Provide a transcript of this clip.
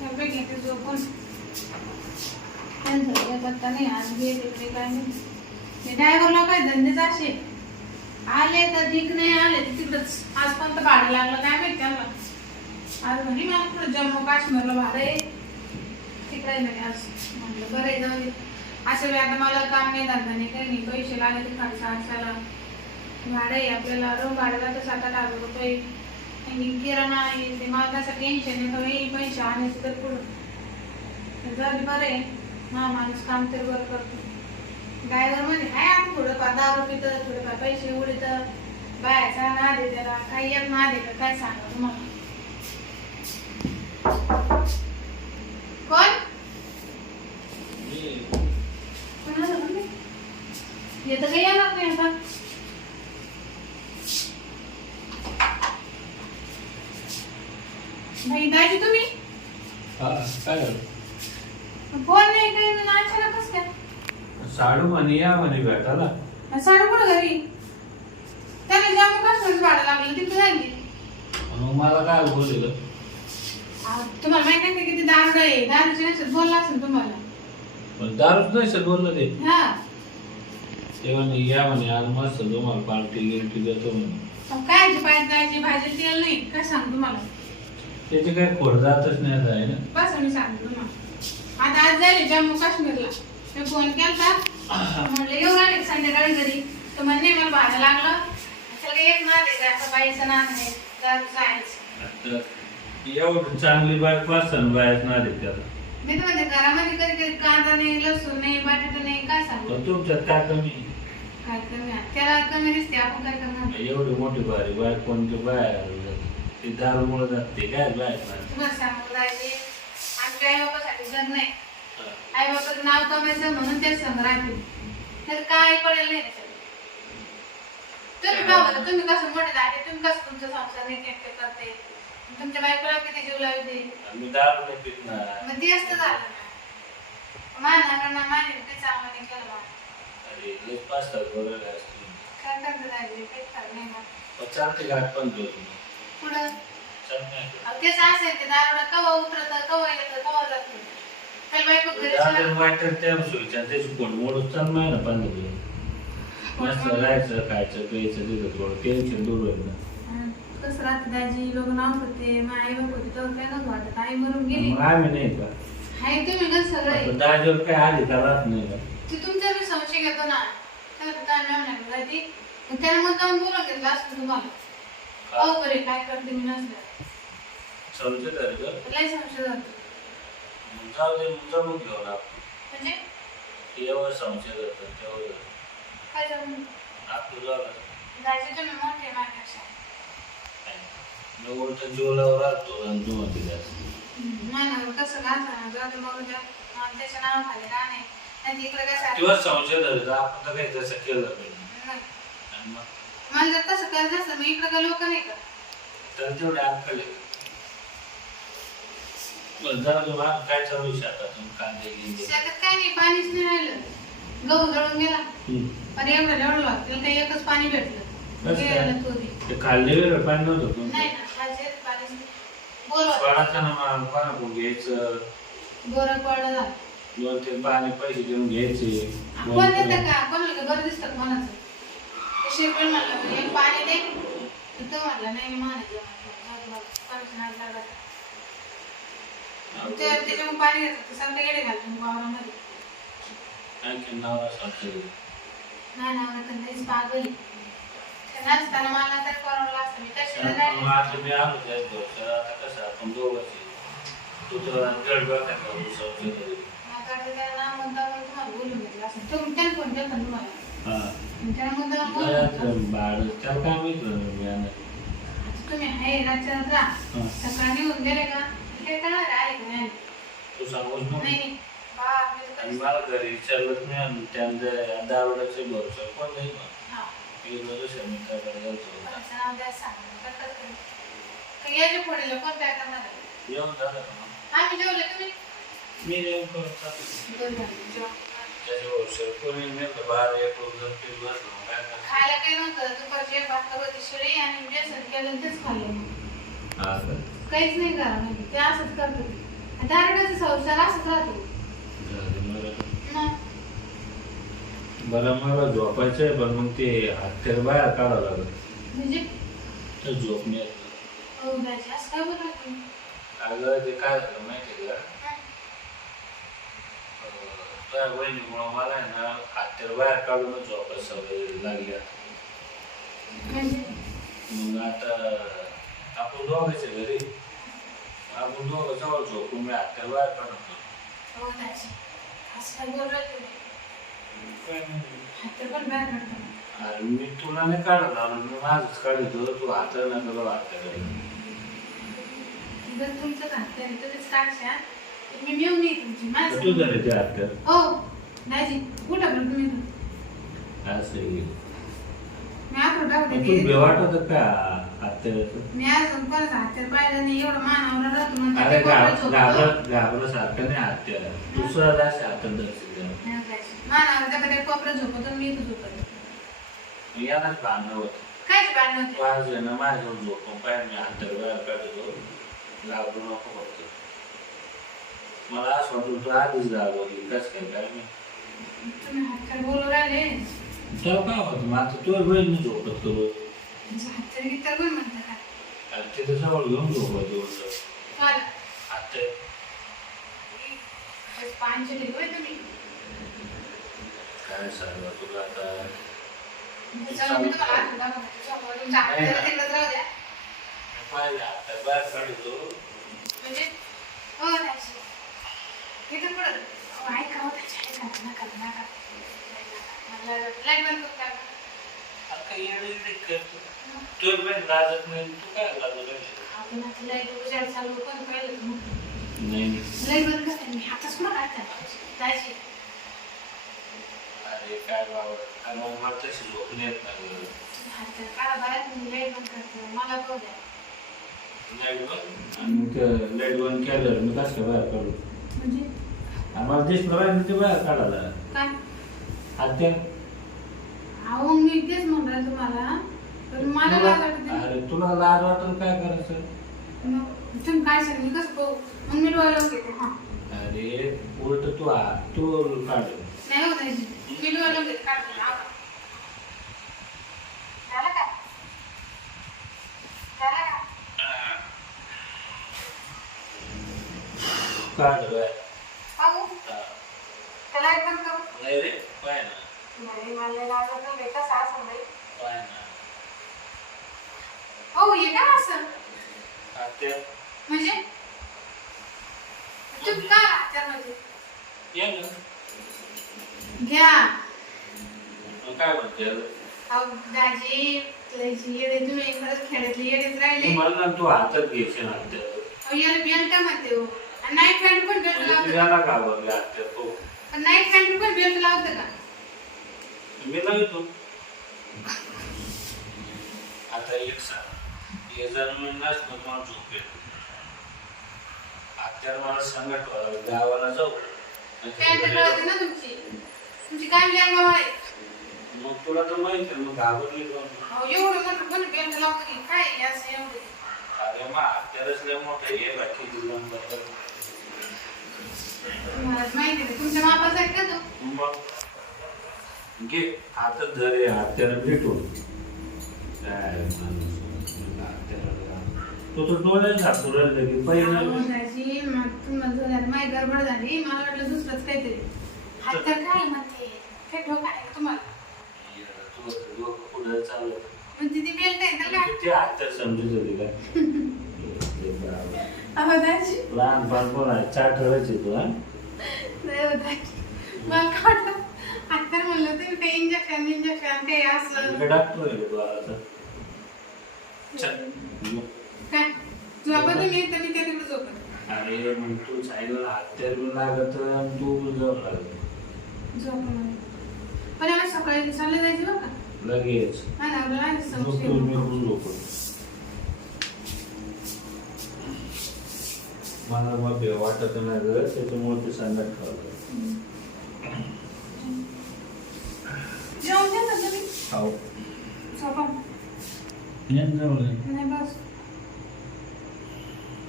सगळे घेते झोपून. त्यांचं काय पत्ता नाही आज घे तिकडे काय नाही. हे ड्रायव्हरला काय धंदेच असे. आले तर ठीक नाही आले तर तिकडंच. आज पण तर भाडं लागलं काय माहिती त्यांना. आज म्हणे मला पुढे जम्मू काश्मीरला भाडं आहे. तिकडे म्हणे आज. म्हटलं बरं आहे जाऊ दे असे वेळ आता मला काम नाही धंदा नाही काही नाही. पैसे लागले तर खर्च आरसाला भाडं आहे आपल्याला. रूम भाडं जातं सात आठ हजार रुपये. आणि किराणा आहे ते मला त्याचं टेन्शन आहे तर येईल पैसे आणायचे तर पुढं. जाऊ दे बरं आहे. हा माणूस काम तर बरं करतो. ड्रायव्हर म्हणजे काय आता थोडंफार दारू पितं थोडंफार पैसे उडीतं. बायाचा ना दे त्याला. काही एक ना दे काय सांगा तुम्हाला? कोण? कोणाला म्हणले? येतं काही येणार नाही आता? भाई दाजी तुम्ही? हा, काय झालं? फोन नाही काही नाही अचानकच काय? साडू म्हणे या म्हणे भेटायला. साडू कुठं घरी? त्याला जम्मू काश्मीर भाडं लागलं तिथे जायची मग मला काय बोललेलं? अहो, तुम्हाला माहीत नाही का किती दारू आहे? दारूची नसेल बोलला असेल तुम्हाला. पण दारूच नाही सर बोललं ते. हा. ते म्हणे या म्हणे आज मस्त तुम्हाला पार्टी गिरटी देतो म्हणे. अहो, काय पाय जायची भाजी तेल नाही काय सांग तुम्हाला? त्याचे काय खोड जातच नाही आता आहे ना? बस मी सांगतो तुम्हाला. आता आज जाईल जम्मू काश्मीरला. मी फोन केलता. म्हणलं येऊ आले संध्याकाळी घरी. तर म्हणणे मला भाडं लागलं. सगळं एक ना दे असं बाईचं नाव नाही दारू जायचं आता एवढं चांगली बायको असताना बायच ना दे त्याला. मी तर म्हणते घरामध्ये कधी कधी कांदा नाही लसूण नाही बटाटा नाही काय सांगू? पण तुमच्यात काय कमी? काय कमी आहे? त्याला कमी दिसते आपण काय करणार? एवढी मोठी बारी बाय कोणती बाय ती जाते काय बाय? तुम्हाला राहिले आमच्या आई बापासाठी जग नाही. आई बापाचं नाव कमायचं म्हणून तेच संग राहतील तर काय पडेल नाही. तुम्ही बरं तुम्ही कसं मोठे झाले? तुम्ही कसं तुमचा संसार नीट नेटके करते तुमच्या बायकोला किती जीव लावते मी दारू नाही पित ना मग ते असतं झालं ना मानाकडनं माने ते चांगलं नाही केलं बा. अरे लय पाच तास बोलायला असते काय करतं झाले काही नाही ना. चालते गाठ पण तो पुढं? तेच असेल ते दारोडा कवा उतरत कवा येतं कवा जात. त्याला बायको घरी दादर चला. वाटत त्या सोयीच्या त्याची कोण मोडून चाल नाही ना पंधरा मस्त राहायचं खायचं प्यायचं तिथं थोडं टेन्शन दूर होईल ना. हं. कसं राहते दाजी? लोक नाव होते मग आई बाप होते तेव्हा काय नव्हतं वाटत. आई मरून गेली. मग आम्ही नाही का? हाय तुम्ही कसं सगळं. आहे. आपण दाजीवर काय आली का राहत नाही का? ते तुमचा बी संशय घेतो ना. तर काय नाही दाजी मग त्याला बोलून घेतलं असतं तुम्हाला. हो बरे काय करते मी नसलं समजत आहे का? लय संशय जातो मग जाऊ दे मग जमून घेऊन आपण म्हणजे? एवढं संशय करतात तेवढं. काय जाऊन आपलं जाऊ दाजी तुम्ही मोठे माझ्यापेक्षा. उलट जीवलावर राहतो आणि तू म्हणते जास्त नाही कसं असं जाऊ दे मग उद्या मला त्याच्या नावाखाली राहणे नाही. इकडे काय सारखं किंवा संशय धरत आपण तर काही तसं केलं पाहिजे नाही. आणि मग? मला जर तसं करायचं असतं मग इकडे काय लोक नाही का तर तेवढे. बरं, दे बा, काय चालू आहे शेतातून कांदे गिंदे शेतात काय नाही पाणीच नाही राहिलं. गहू जळून गेला. हम्म. पण एवढं लढलं तिला काही एकच पाणी भेटलं. बस काय? गेलं तुरी. ते खाल्ले वेगळं पाणी नव्हतं नाही ना खालचे पाणीच नाही. बोर स्वराचं ना मला पाणी घ्यायचं? बोर पडलं झालं. दोन तीन पाणी पैसे देऊन घ्यायचे. कोण देतं का? कोणाला का बरं दिसतं का कोणाचं? म्हणलं पाणी दे. म्हणला नाही म्हणायचं पाणी घेतात ते सगळे गेले घालतो वावरामध्ये? नाही ना मला पागल नसताना तर परवडलं असतं मी तशी मग झाली आता मी आलो त्या दिवसात, आता कसं आपण दोघंच आहे. तू तर गडबड काय करू संशय करू. माझं वाटतं त्याला ना मुद्दा म्हणून तुम्हाला. हा. बाळ, त्याला काय माहीत नाही मी आणलं. आता तुम्ही आहे रात राहा. सकाळी निघून गेले का ते करणार आहे नाही तू सांगूच. नाही आणि मला घरी विचारलंच नाही आणि त्यांचं दारुडाचे भरोसा कोण नाही मग. करते? का याच्यापुढे कोण काय करणार आहे? येऊन झालं का मग? आम्ही जेवले तुम्ही मी येऊन करत दोन भरोश्यावर कोणी तर बाहेर एक करणार? खायला काही नव्हतं दुपारची एक भाकर होती शिळी आणि बेसन केलं तेच खाल्लं? काहीच नाही करा म्हणजे ते असंच करतो. आता संसार असंच राहतो झालं मला. मला झोपायचंय पण मग ते हत्यार बाहेर काढावं लागत म्हणजे तर झोप नाही असं काय? अगं ते काय झालं माहिती का त्या बहिणीमुळं मला आहे ना हत्यार बाहेर काढूनच झोपायची सवय लागली आता. मग आता आपण दोघांच्या घरी आपण दोघं जवळ झोपून मी बाहेर काढतो हो दाजी. काय बोलत तुम्ही? काय नाही. हात पण बाहेर काढतो. अरे मी तुला नाही काढत आलो मी माझंच काढतो तू हात नका हत्यार जर तुमचं हात आहे तुम्हीच टाकशा मी मिळून येईल तुमची माझं तू झाले ते हत्यार हो दाजी कुठं पण तुम्ही असं आहे. मी आकडं पण तू का हत्याराचं? मी अजून परत हातात पाहिलं नाही एवढं मानावर राहतो म्हणतात अरे ते कोपऱ्यात झोपतो. घाबर घाबरं सारखं नाही हत्यार. दुसरा जास्त हातात दर्शन नाही दाजी. मानावर त्या त्या कोपऱ्यात झोपतो मी इथं झोपतो. यालाच भांडण होत. कायच भांडण होते वाज आहे ना माझ्यावर झोपून पाय मी हत्यार बाहेर काढतो. घाबरू नको फक्त. मला असं वाटतं तू आधीच घाबरली कस काय काय मी तुम्ही हात बोलू राहिले. तेव्हा काय होतं मग? आता तुझ्या बहीण झोपत तो रोज हात. तरी गीतर पण म्हणता का? आणि तिथे जवळ घेऊन झोपत होय तुम्ही. काय सांगा तुला आता? त्याच्यावर मी तुम्हाला हात दाखवते. त्याच्यावर तुमच्या हात जरा तिकडंच राहू द्या. पाहिजे हत्यार बाहेर काढतो म्हणजे? हो. इथं पुढं. अहो, ऐका दाजी, ऐका. नका, नका. मला लाइट बंद करू का? आता येडे येडे करतो तुझी बहीण लाजत नाही तू काय लाजत नाही मग? नाही अरे काय बाबा आणि मला तशी झोप नाही येत ना गं. हात काढा बाहेर मी लाइट बंद करते मला कळू द्या लाइट बंद आणि ते लाइट बंद केलं मी कसं काय बाहेर काढू म्हणजे आम्हाला दिसलं मी ते बाहेर काढायला. काय? हत्या अहो मी तेच म्हणणार तुम्हाला. पण मला तुला- वाटतं. अरे तुला लाज वाटेल काय करायचं? मग तुम्ही काय सांगितलं मी कसं पाहू? मग मी डोळ्याला घेते हा. अरे उलट तू हा तू काढ. नाही होत आहे. मी डोळ्याला घेते काढते. झालं का? झालं का? काढ बाहेर. त्याला एक बंद करू? नाही रे पाय ना. नाही मला लागत नाही बेटा सास होईल पाय ना. हो ये काय असं म्हणजे? तुम्ही का ये ना. घ्या. मग काय म्हणते अहो दाजी लयची येडे तुम्ही खरंच खेड्यातली येडेच राहिले. तू मला ना तू हातात घ्यायचे ना हत्या अहो याला बेल्ट म्हणते हो? आणि नाईट पॅन्ट पण बेल्ट लावतं. तुझ्याला घाबरले हत्या तो. पण नाईट पॅन्ट पण बेल्ट लावतं का? मी लावतो आता एक सांग. हे जर मी नसतो मला झोप येत आता मला सांगत होता, गावाला जाऊ. पॅन्ट लावते ना तुमची? तुमची काय लेंगा आहे? मग तुला तर माहिती आहे, मग घाबरली अहो एवढं मोठं पण बेल्ट लावतं की काय? हे असं एवढं. अरे मग हत्यारच लय मोठं हे बाकी बरोबर. तुम्हाला माहिती आहे तुमच्या मापाचा आहे का तो. मग? घे हातात धर हे हत्यार भेटून काय माणूस, तो तर डोळ्यात घाबरून राहिला की पहिलं. तुम्हाला जोरात माही गडबड झाली मला वाटलं दुसरंच काहीतरी. हात तर काय म्हणते ते? ठोका आहे तुम्हाला? तू डोकं पुढं चालू म्हणजे ती बेल्ट आहे तर काय ते हत्यार समजत होती का? बाबा. अहो दाजी लहानपण पण आहे चाटळायची तू हा? नाही हो दाजी मला काय वाटलं आता म्हणलं तुम्ही काही इंजेक्शन इंजेक्शन काही असं इकडे डॉक्टर आहे तू आता. चल. काय? झोपा तुम्ही तर मी त्या तिकडे झोपत अरे मग तू साईडला हत्यार लागत आणि तू बी जाऊ लागत. झोप. पण सकाळी चालले जायचं लगेच. ना मला झोपून संशय बिपून झोपून मला मग भे वाटत नाही गं त्याच्यामुळे ते सांगत ठेवलं. जेवण